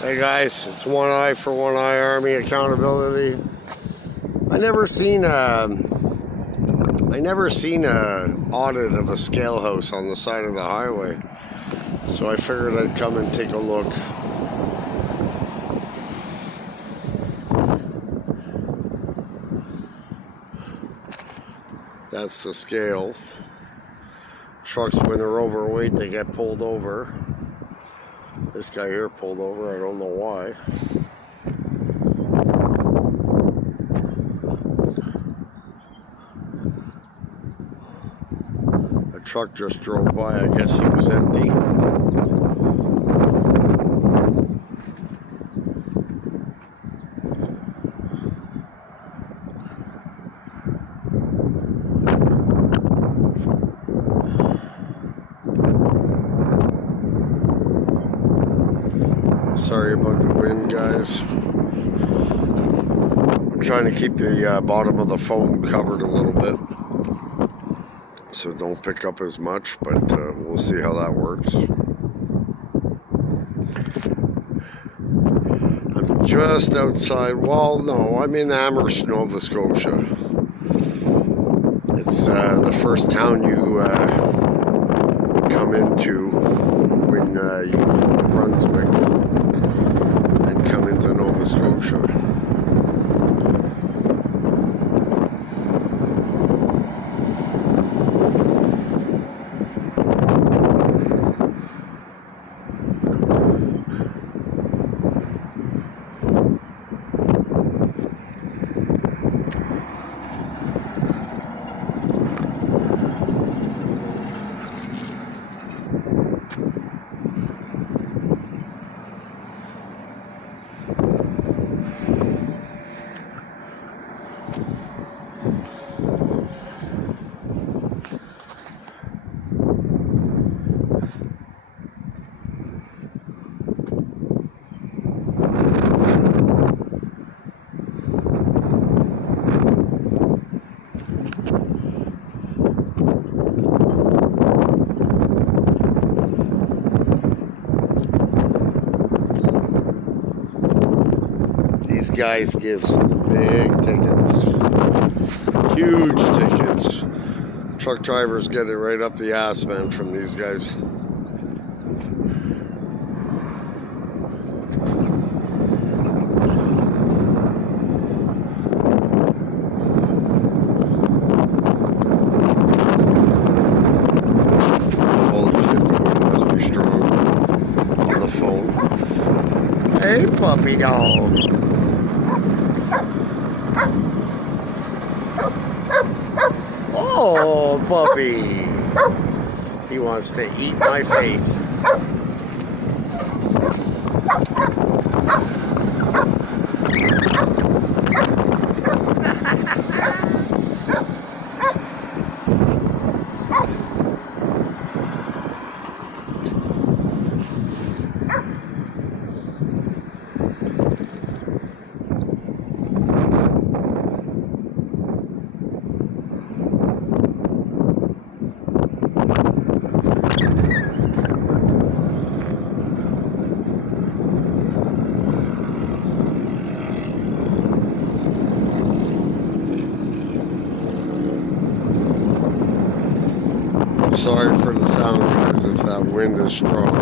Hey guys, it's One Eye for One Eye Army Accountability. I never seen a audit of a scale house on the side of the highway, so I figured I'd come and take a look. That's the scale. Trucks, when they're overweight, they get pulled over. This guy here pulled over, I don't know why. A truck just drove by, I guess he was empty. Sorry about the wind, guys. I'm trying to keep the bottom of the phone covered a little bit, so don't pick up as much, but we'll see how that works. I'm just outside, well, no, I'm in Amherst, Nova Scotia. It's the first town you come into when you leave New Brunswick and come into Nova Scotia. These guys give some big tickets, huge tickets. Truck drivers get it right up the ass, man, from these guys. Holy shit, the wind must be strong on the phone. Hey, puppy dog. Oh, puppy. He wants to eat my face. Sorry for the sound, guys, if that wind is strong.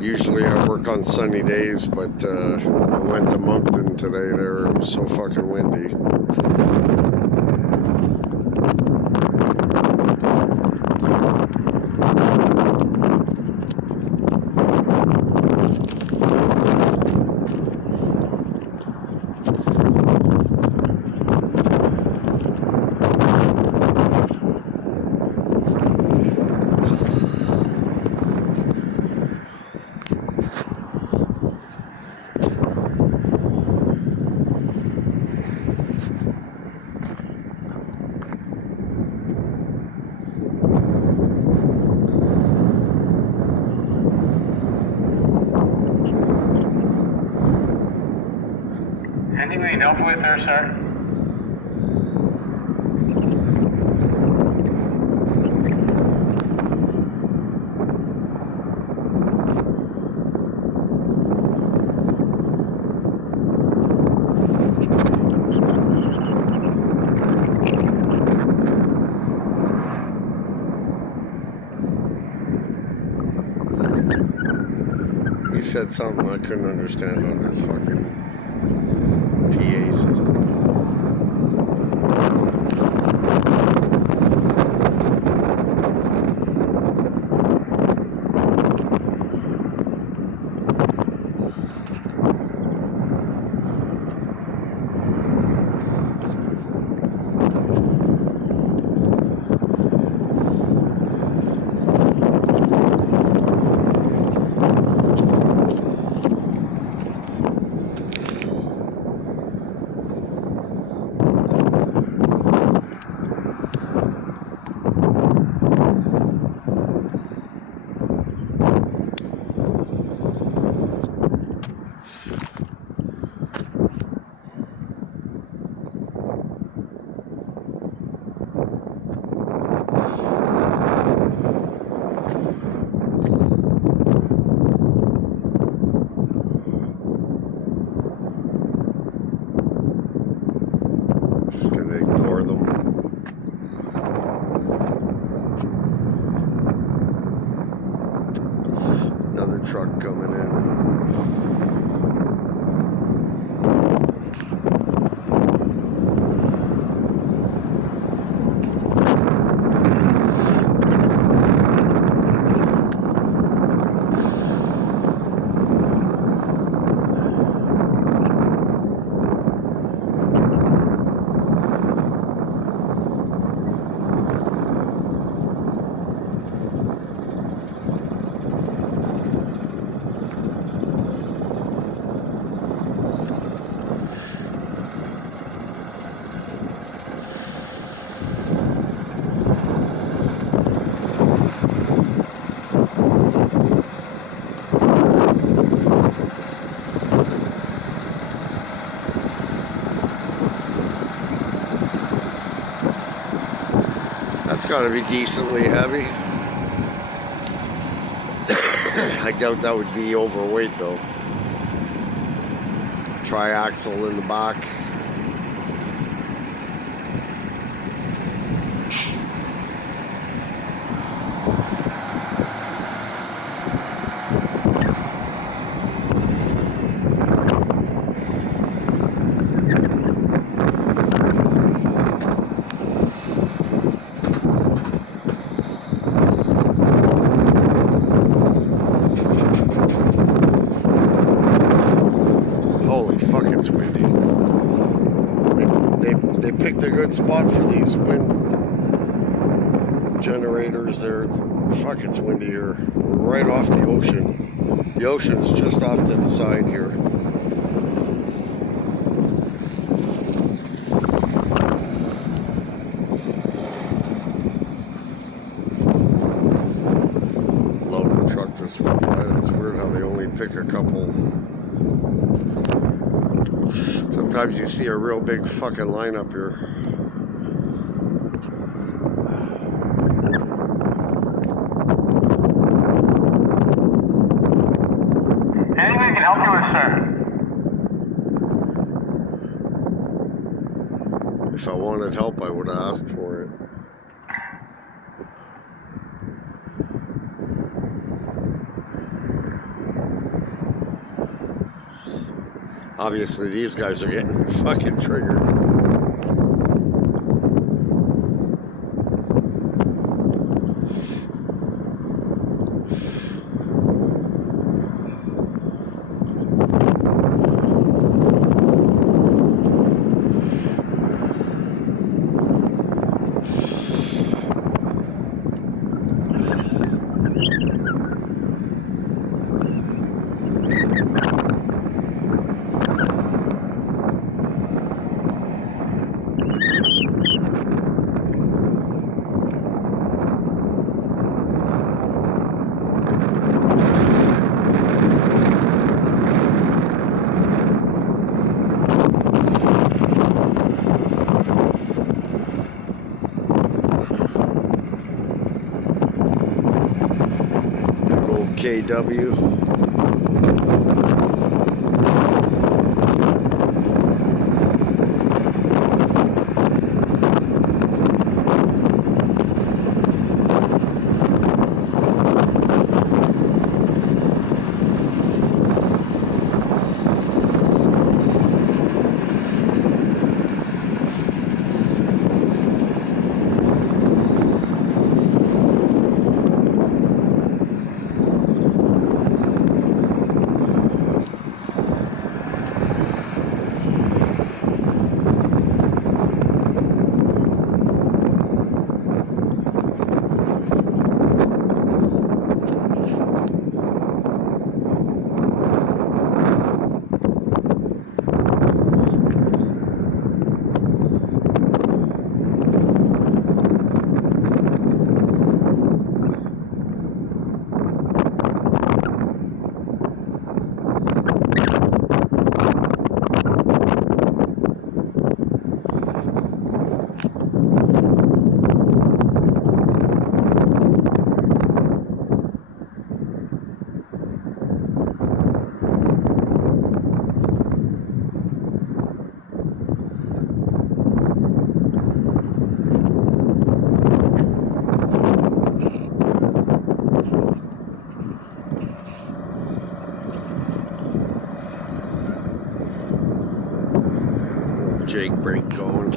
Usually I work on sunny days, but I went to Moncton today there. It was so fucking windy. Anything we need help with there, sir? said something I couldn't understand on this fucking PA system. Just gonna ignore them. Another truck coming in. That's gotta be decently heavy. I doubt that would be overweight though. Triaxle in the back. Holy fuck, it's windy. They picked a good spot for these wind generators there. Fuck, it's windy here. We're right off the ocean. The ocean's just off to the side here. Loaded truck just went by. It's weird how they only pick a couple. Sometimes you see a real big fucking line up here. Anything I can help you with, sir? If I wanted help, I would have asked for it. Obviously, these guys are getting fucking triggered. KW. Jake brake going.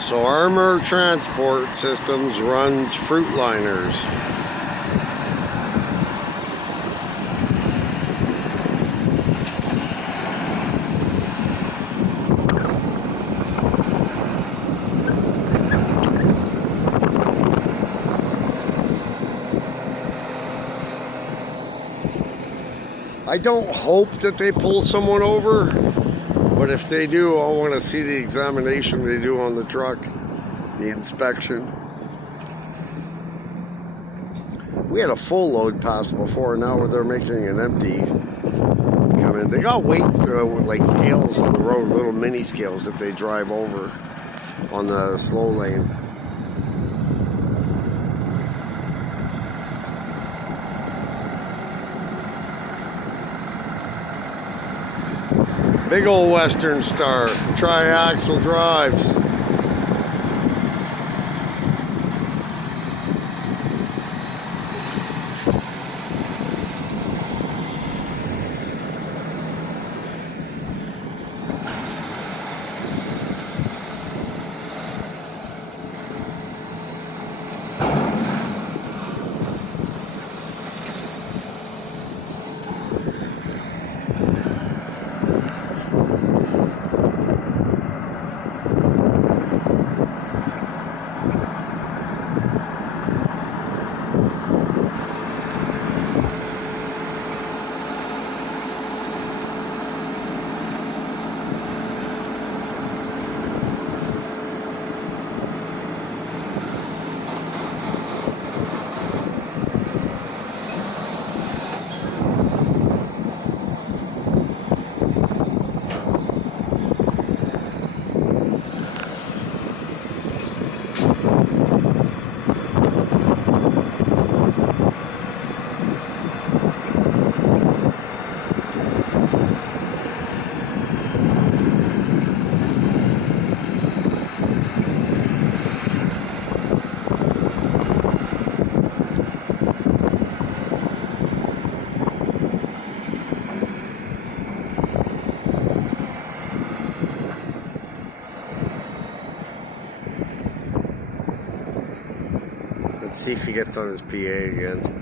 So Armor Transport Systems runs fruit liners. I don't hope that they pull someone over, but if they do, I want to see the examination they do on the truck, the inspection. We had a full load pass before, now they're making an empty come in. They got weights, like scales on the road, little mini scales that they drive over on the slow lane. Big old Western Star, tri-axle drives. Let's see if he gets on his PA again.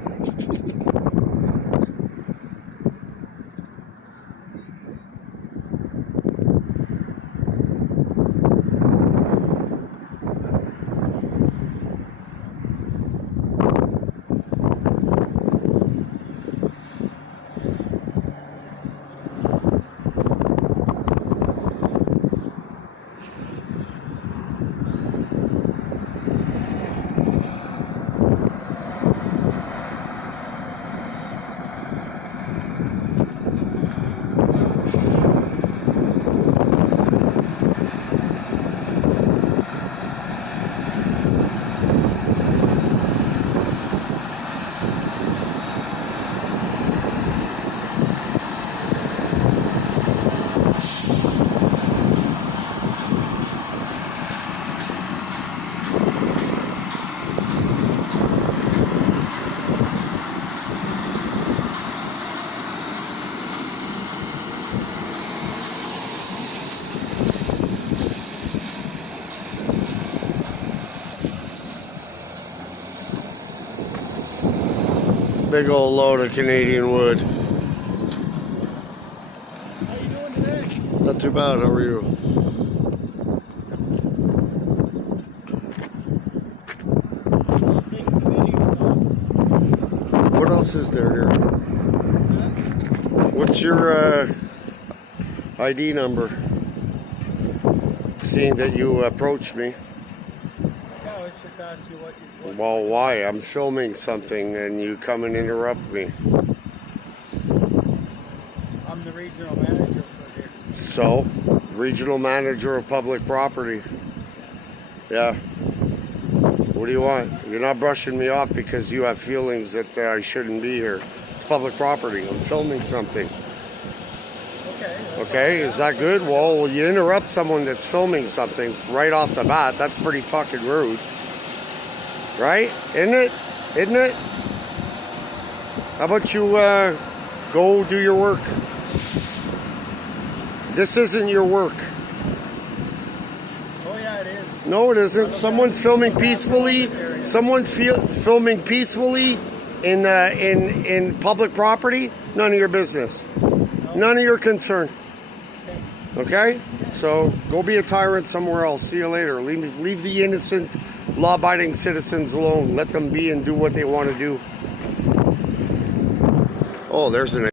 Big old load of Canadian wood. How you doing today? Not too bad, how are you? Taking the video, Tom. What else is there here? What's that? What's your ID number? Seeing that you approached me. Yeah, I was just asking you what you... Well, why? I'm filming something and you come and interrupt me. I'm the regional manager for here. So, regional manager of public property. Yeah. What do you want? You're not brushing me off because you have feelings that I shouldn't be here. It's public property. I'm filming something. Okay, is that good? Well, you interrupt someone that's filming something right off the bat. That's pretty fucking rude. Right? Isn't it? Isn't it? How about you go do your work? This isn't your work. Oh yeah, it is. No, it isn't. Someone filming peacefully. Someone filming peacefully in public property. None of your business. None of your concern. Okay? So go be a tyrant somewhere else. See you later. Leave the innocent, law-abiding citizens alone. Let them be and do what they want to do. Oh, there's an